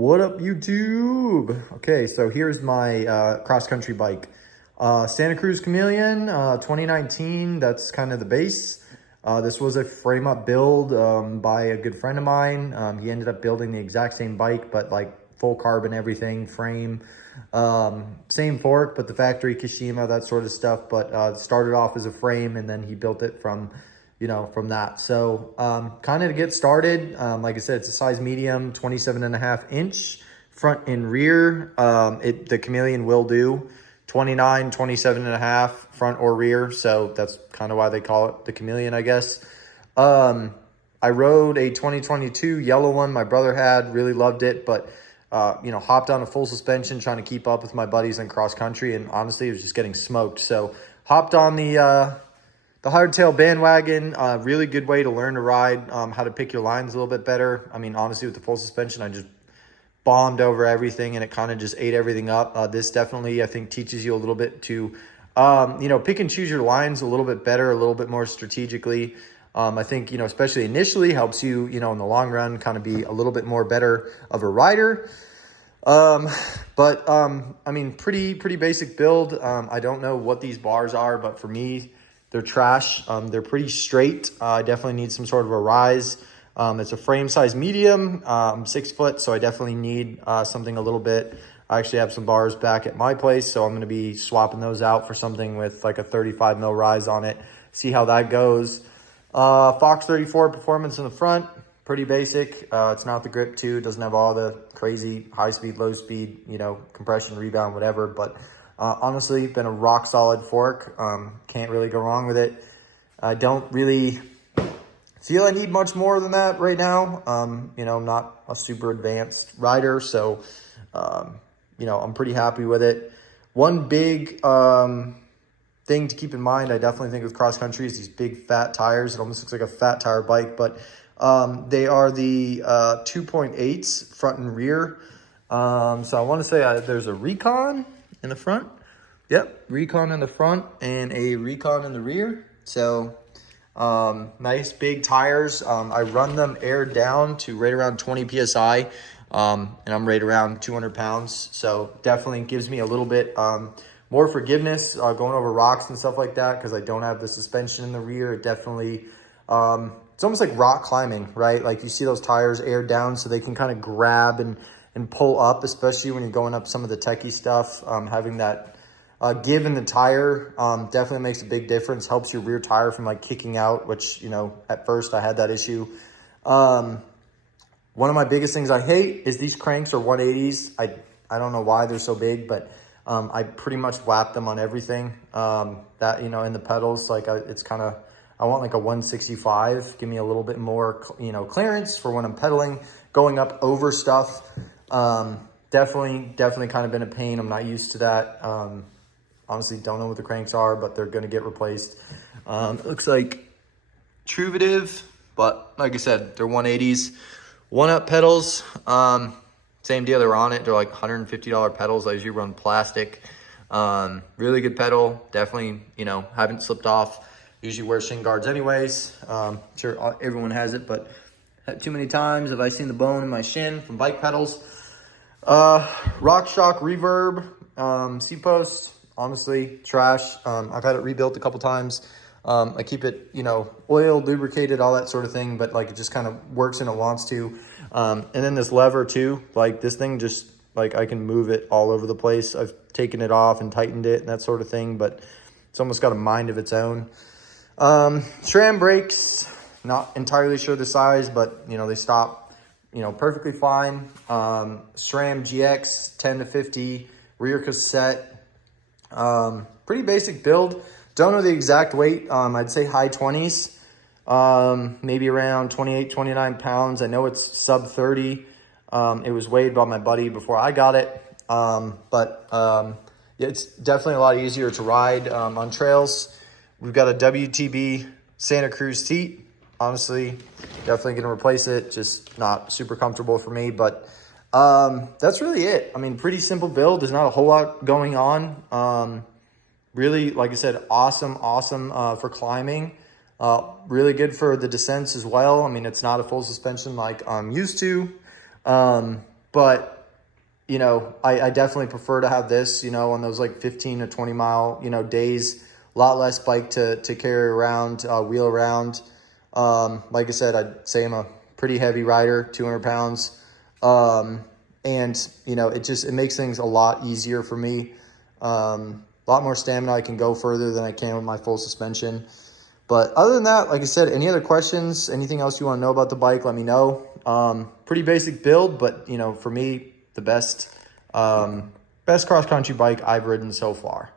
What up, YouTube? Okay, so here's my cross-country bike. Santa Cruz Chameleon, 2019, that's kind of the base. This was a frame-up build by a good friend of mine. He ended up building the exact same bike, but like full carbon everything, frame. Same fork, but the factory Kashima, that sort of stuff. But started off as a frame, and then he built it from that. So kind of to get started, like I said, it's a size medium, 27.5 inch front and rear. The Chameleon will do 29, 27.5 front or rear. So that's kind of why they call it the Chameleon, I guess. I rode a 2022 yellow one my brother had, really loved it, but hopped on a full suspension trying to keep up with my buddies in cross country, and honestly it was just getting smoked. So hopped on the hardtail bandwagon. Really good way to learn to ride, how to pick your lines a little bit better. I mean, honestly, with the full suspension, I just bombed over everything and it kind of just ate everything up. This definitely, I think, teaches you a little bit to, pick and choose your lines a little bit better, a little bit more strategically. I think, especially initially helps you, in the long run, kind of be a little bit more better of a rider. I mean, pretty basic build. I don't know what these bars are, but for me, they're trash. They're pretty straight. I definitely need some sort of a rise. It's a frame size medium. I'm 6 foot, so I definitely need something a little bit. I actually have some bars back at my place, so I'm going to be swapping those out for something with like a 35 mil rise on it. See how that goes. Fox 34 performance in the front. Pretty basic. It's not the Grip 2. It doesn't have all the crazy high speed, low speed, compression, rebound, whatever. But honestly, been a rock solid fork. Can't really go wrong with it. I don't really feel I need much more than that right now. I'm not a super advanced rider, so I'm pretty happy with it. One big thing to keep in mind, I definitely think with cross country, is these big fat tires. It almost looks like a fat tire bike, but they are the 2.8s front and rear. So I want to say there's a Recon in the front. Yep, Recon in the front and a Recon in the rear. So nice big tires. I run them aired down to right around 20 psi, and I'm right around 200 pounds. So definitely gives me a little bit more forgiveness going over rocks and stuff like that, because I don't have the suspension in the rear. It definitely, it's almost like rock climbing, right? Like you see those tires aired down so they can kind of grab and pull up, especially when you're going up some of the techie stuff. Having that give in the tire definitely makes a big difference. Helps your rear tire from like kicking out, which, at first I had that issue. One of my biggest things I hate is these cranks are 180s. I don't know why they're so big, but I pretty much whap them on everything that, in the pedals. Like it's kind of, I want like a 165, give me a little bit more, clearance for when I'm pedaling, going up over stuff. Definitely kind of been a pain. I'm not used to that. Honestly, don't know what the cranks are, but they're going to get replaced. It looks like Truvative, but like I said, they're 180s. One-up pedals, same deal. They're on it. They're like $150 pedals. I usually run plastic. Really good pedal. Definitely, haven't slipped off. Usually wear shin guards anyways. Sure, everyone has it, but too many times have I seen the bone in my shin from bike pedals. RockShox reverb, C-post, honestly, trash. I've had it rebuilt a couple times. I keep it, oiled, lubricated, all that sort of thing, but like it just kind of works and it wants to. And then this lever too, like this thing just, like I can move it all over the place. I've taken it off and tightened it and that sort of thing, but it's almost got a mind of its own. SRAM brakes, not entirely sure the size, but they stop, perfectly fine. SRAM GX 10 to 50 rear cassette. Pretty basic build. Don't know the exact weight. I'd say high 20s, maybe around 28, 29 pounds. I know it's sub 30. It was weighed by my buddy before I got it. Yeah, it's definitely a lot easier to ride on trails. We've got a WTB Santa Cruz seat. Honestly, definitely going to replace it. Just not super comfortable for me, but that's really it. I mean, pretty simple build. There's not a whole lot going on. Really, like I said, awesome for climbing. Really good for the descents as well. I mean, it's not a full suspension like I'm used to. but you know, I definitely prefer to have this, you know, on those like 15 to 20 mile, you know, days. A lot less bike to carry around, wheel around. Like I said, I'd say I'm a pretty heavy rider, 200 pounds. And, you know, it makes things a lot easier for me. A lot more stamina. I can go further than I can with my full suspension. But other than that, like I said, any other questions, anything else you want to know about the bike, let me know. Pretty basic build, but, you know, for me, the best cross-country bike I've ridden so far.